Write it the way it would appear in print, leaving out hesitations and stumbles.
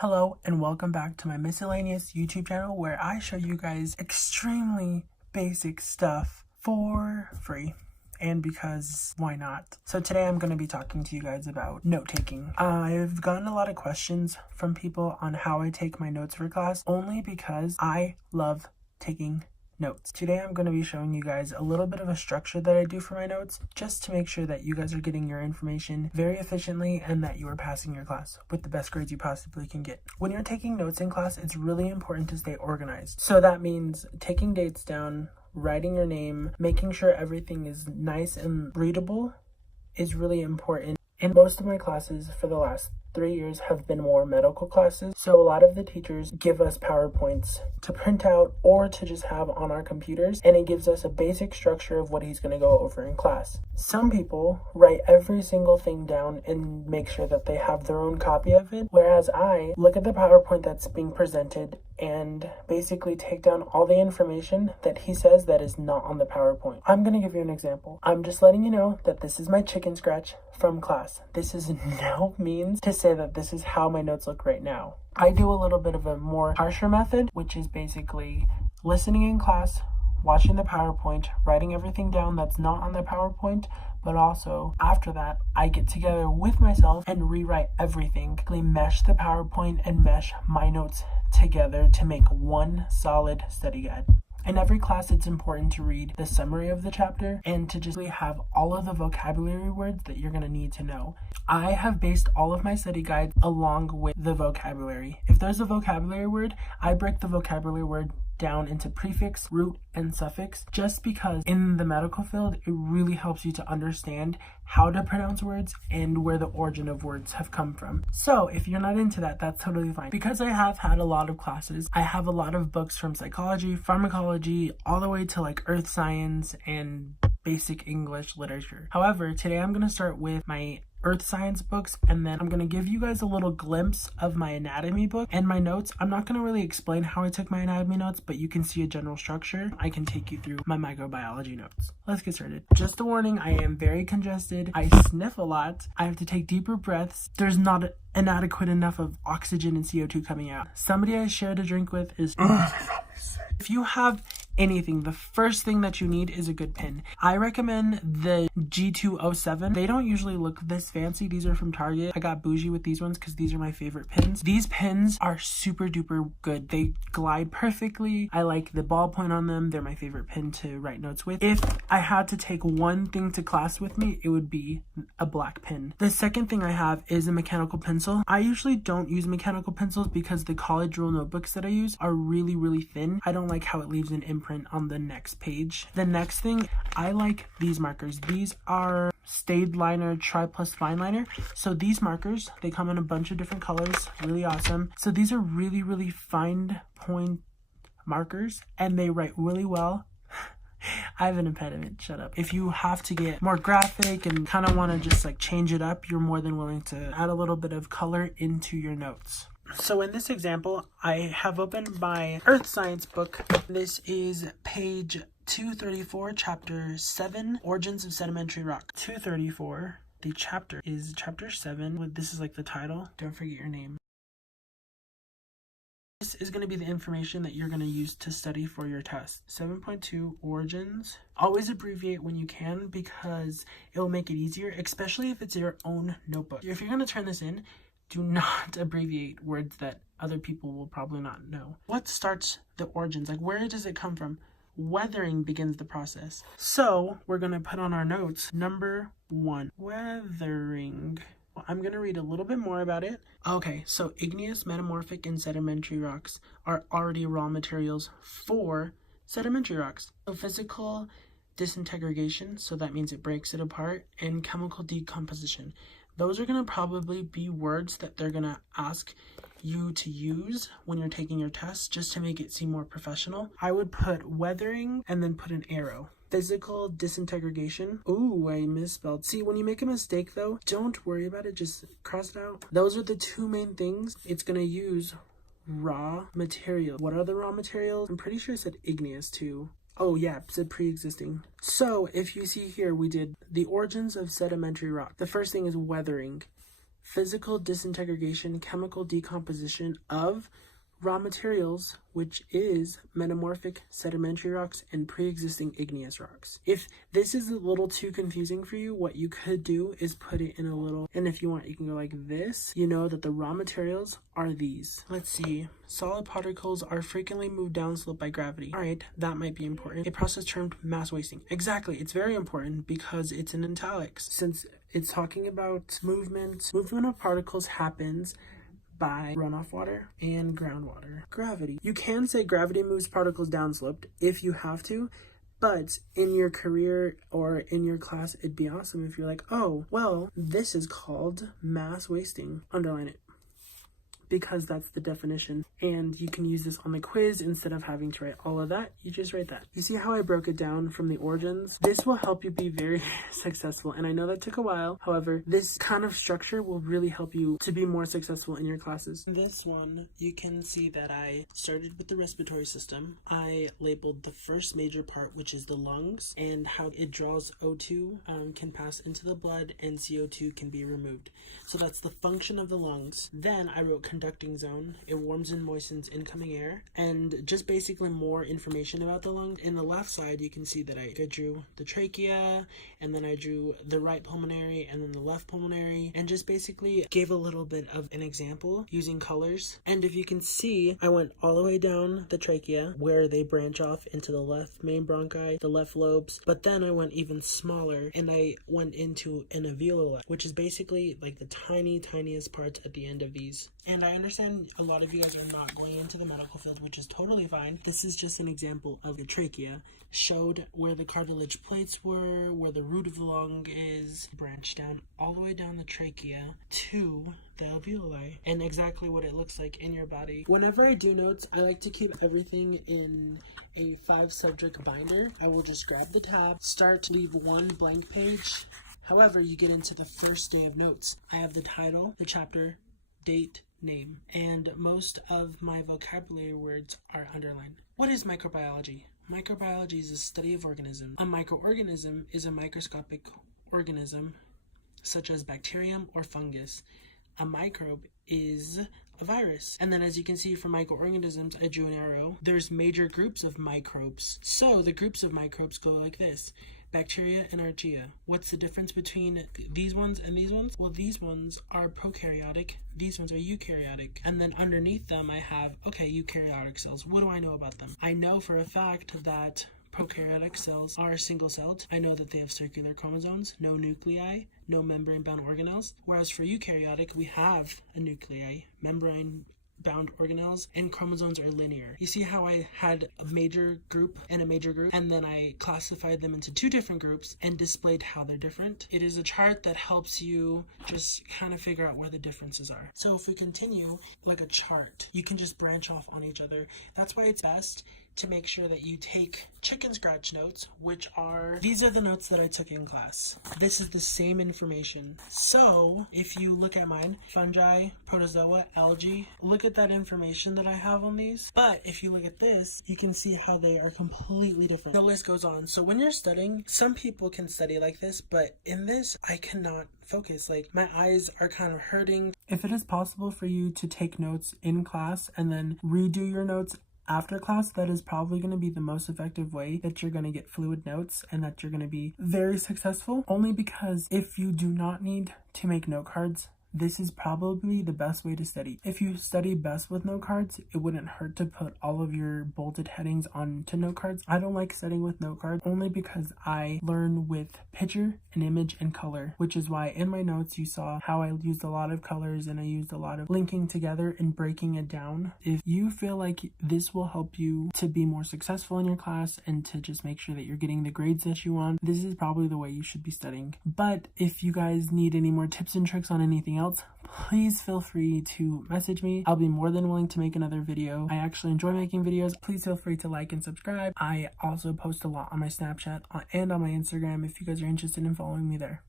Hello and welcome back to my miscellaneous YouTube channel where I show you guys extremely basic stuff for free. And because why not? So today I'm going to be talking to you guys about note taking. I've gotten a lot of questions from people on how I take my notes for class only because I love taking notes. Today I'm going to be showing you guys a little bit of a structure that I do for my notes just to make sure that you guys are getting your information very efficiently and that you are passing your class with the best grades you possibly can get. When you're taking notes in class, it's really important to stay organized. So that means taking dates down, writing your name, making sure everything is nice and readable is really important. In most of my classes for the last 3 years have been more medical classes, so a lot of the teachers give us PowerPoints to print out or to just have on our computers, and it gives us a basic structure of what he's going to go over in class. Some people write every single thing down and make sure that they have their own copy of it, whereas I look at the PowerPoint that's being presented and basically take down all the information that he says that is not on the PowerPoint. I'm going to give you an example. I'm just letting you know that this is my chicken scratch from class. This is no means to say that this is how my notes look right now. I do a little bit of a more harsher method, which is basically listening in class, watching the PowerPoint, writing everything down that's not on the PowerPoint, but also after that, I get together with myself and rewrite everything. Mesh the PowerPoint and mesh my notes together to make one solid study guide. In every class, it's important to read the summary of the chapter and to just have all of the vocabulary words that you're going to need to know. I have based all of my study guides along with the vocabulary. If there's a vocabulary word, I break the vocabulary word down into prefix, root, and suffix just because in the medical field, it really helps you to understand how to pronounce words and where the origin of words have come from. So if you're not into that, that's totally fine. Because I have had a lot of classes, I have a lot of books from psychology, pharmacology, all the way to like earth science and basic English literature. However, today I'm going to start with my earth science books, and then I'm going to give you guys a little glimpse of my anatomy book and my notes. I'm not going to really explain how I took my anatomy notes, but you can see a general structure. I can take you through my microbiology notes. Let's get started. Just a warning, I am very congested. I sniff a lot. I have to take deeper breaths. There's not inadequate enough of oxygen and CO2 coming out. Somebody I shared a drink with is... If you have anything, the first thing that you need is a good pen. I recommend the G207. They don't usually look this fancy. These are from Target. I got bougie with these ones because these are my favorite pens. These pens are super duper good. They glide perfectly. I like the ballpoint on them. They're my favorite pen to write notes with. If I had to take one thing to class with me, it would be a black pen. The second thing I have is a mechanical pencil. I usually don't use mechanical pencils because the college rule notebooks that I use are really, really thin. I don't like how it leaves an imprint on the next page. The next thing, I like these markers. These are Stade Liner Tri Plus Fine Liner. So these markers, they come in a bunch of different colors, really awesome. So these are really, really fine point markers and they write really well. I have an impediment, shut up. If you have to get more graphic and kind of want to just like change it up, you're more than willing to add a little bit of color into your notes. So in this example, I have opened my earth science book. This is page 234, chapter 7, Origins of Sedimentary Rock. 234, the chapter is chapter 7. This is like the title. Don't forget your name. This is going to be the information that you're going to use to study for your test. 7.2 Origins. Always abbreviate when you can because it will make it easier, especially if it's your own notebook. If you're going to turn this in, do not abbreviate words that other people will probably not know. What starts the origins? Like, where does it come from? Weathering begins the process. So we're going to put on our notes, number 1, weathering. I'm going to read a little bit more about it. Okay, so igneous, metamorphic, and sedimentary rocks are already raw materials for sedimentary rocks. So physical disintegration, so that means it breaks it apart, and chemical decomposition. Those are going to probably be words that they're going to ask you to use when you're taking your test just to make it seem more professional. I would put weathering and then put an arrow. Physical disintegration. Ooh, I misspelled. See, when you make a mistake though, don't worry about it. Just cross it out. Those are the two main things. It's going to use raw materials. What are the raw materials? I'm pretty sure it said igneous too. Oh yeah, it said pre-existing. So if you see here, we did the origins of sedimentary rock. The first thing is weathering. physical disintegration, chemical decomposition of raw materials, which is metamorphic sedimentary rocks and pre-existing igneous rocks. If this is a little too confusing for you, what you could do is put it in a little, and if you want, you can go like this. You know that the raw materials are these. Let's see. Solid particles are frequently moved downslope by gravity. All right, that might be important. A process termed mass wasting. Exactly, it's very important because it's in italics. Since it's talking about movement of particles happens by runoff water and groundwater. Gravity. You can say gravity moves particles downsloped if you have to, but in your career or in your class, it'd be awesome if you're like, oh, well, this is called mass wasting. Underline it, because that's the definition, and you can use this on the quiz instead of having to write all of that. You just write that. You see how I broke it down from the origins? This will help you be very successful, and I know that took a while. However, this kind of structure will really help you to be more successful in your classes. This one, you can see that I started with the respiratory system. I labeled the first major part, which is the lungs, and how it draws O2 can pass into the blood, and CO2 can be removed. So that's the function of the lungs. Then I wrote conducting zone. It warms and moistens incoming air, and just basically more information about the lungs. In the left side, you can see that I drew the trachea, and then I drew the right pulmonary, and then the left pulmonary, and just basically gave a little bit of an example using colors. And if you can see, I went all the way down the trachea where they branch off into the left main bronchi, the left lobes, but then I went even smaller and I went into an alveoli, which is basically like the tiniest parts at the end of these. And I understand a lot of you guys are not going into the medical field, which is totally fine. This is just an example of the trachea. Showed where the cartilage plates were, where the root of the lung is, branched down all the way down the trachea to the alveoli, and exactly what it looks like in your body. Whenever I do notes, I like to keep everything in a 5-subject binder. I will just grab the tab, leave one blank page. However, you get into the first day of notes. I have the title, the chapter, date, name, and most of my vocabulary words are underlined. What is microbiology? Microbiology is the study of organisms. A microorganism is a microscopic organism, such as bacterium or fungus. A microbe is a virus. And then as you can see from microorganisms, I drew an arrow. There's major groups of microbes. So the groups of microbes go like this. Bacteria and archaea. What's the difference between these ones and these ones? Well, these ones are prokaryotic, these ones are eukaryotic. And then underneath them I have, eukaryotic cells. What do I know about them? I know for a fact that prokaryotic cells are single-celled. I know that they have circular chromosomes, no nuclei, no membrane-bound organelles. Whereas for eukaryotic, we have a nuclei, membrane-bound organelles, and chromosomes are linear. You see how I had a major group and a major group, and then I classified them into 2 different groups and displayed how they're different? It is a chart that helps you just kind of figure out where the differences are. So if we continue like a chart, you can just branch off on each other. That's why it's best to make sure that you take chicken scratch notes, these are the notes that I took in class. This is the same information. So if you look at mine, fungi, protozoa, algae, look at that information that I have on these. But if you look at this, you can see how they are completely different. The list goes on. So when you're studying, some people can study like this, but in this, I cannot focus. Like, my eyes are kind of hurting. If it is possible for you to take notes in class and then redo your notes after class, that is probably going to be the most effective way that you're going to get fluid notes and that you're going to be very successful. Only because if you do not need to make note cards, this is probably the best way to study. If you study best with note cards, it wouldn't hurt to put all of your bolded headings onto note cards. I don't like studying with note cards only because I learn with picture and image and color, which is why in my notes you saw how I used a lot of colors and I used a lot of linking together and breaking it down. If you feel like this will help you to be more successful in your class and to just make sure that you're getting the grades that you want, this is probably the way you should be studying. But if you guys need any more tips and tricks on anything else, please feel free to message me. I'll be more than willing to make another video. I actually enjoy making videos. Please feel free to like and subscribe. I also post a lot on my Snapchat and on my Instagram if you guys are interested in following me there.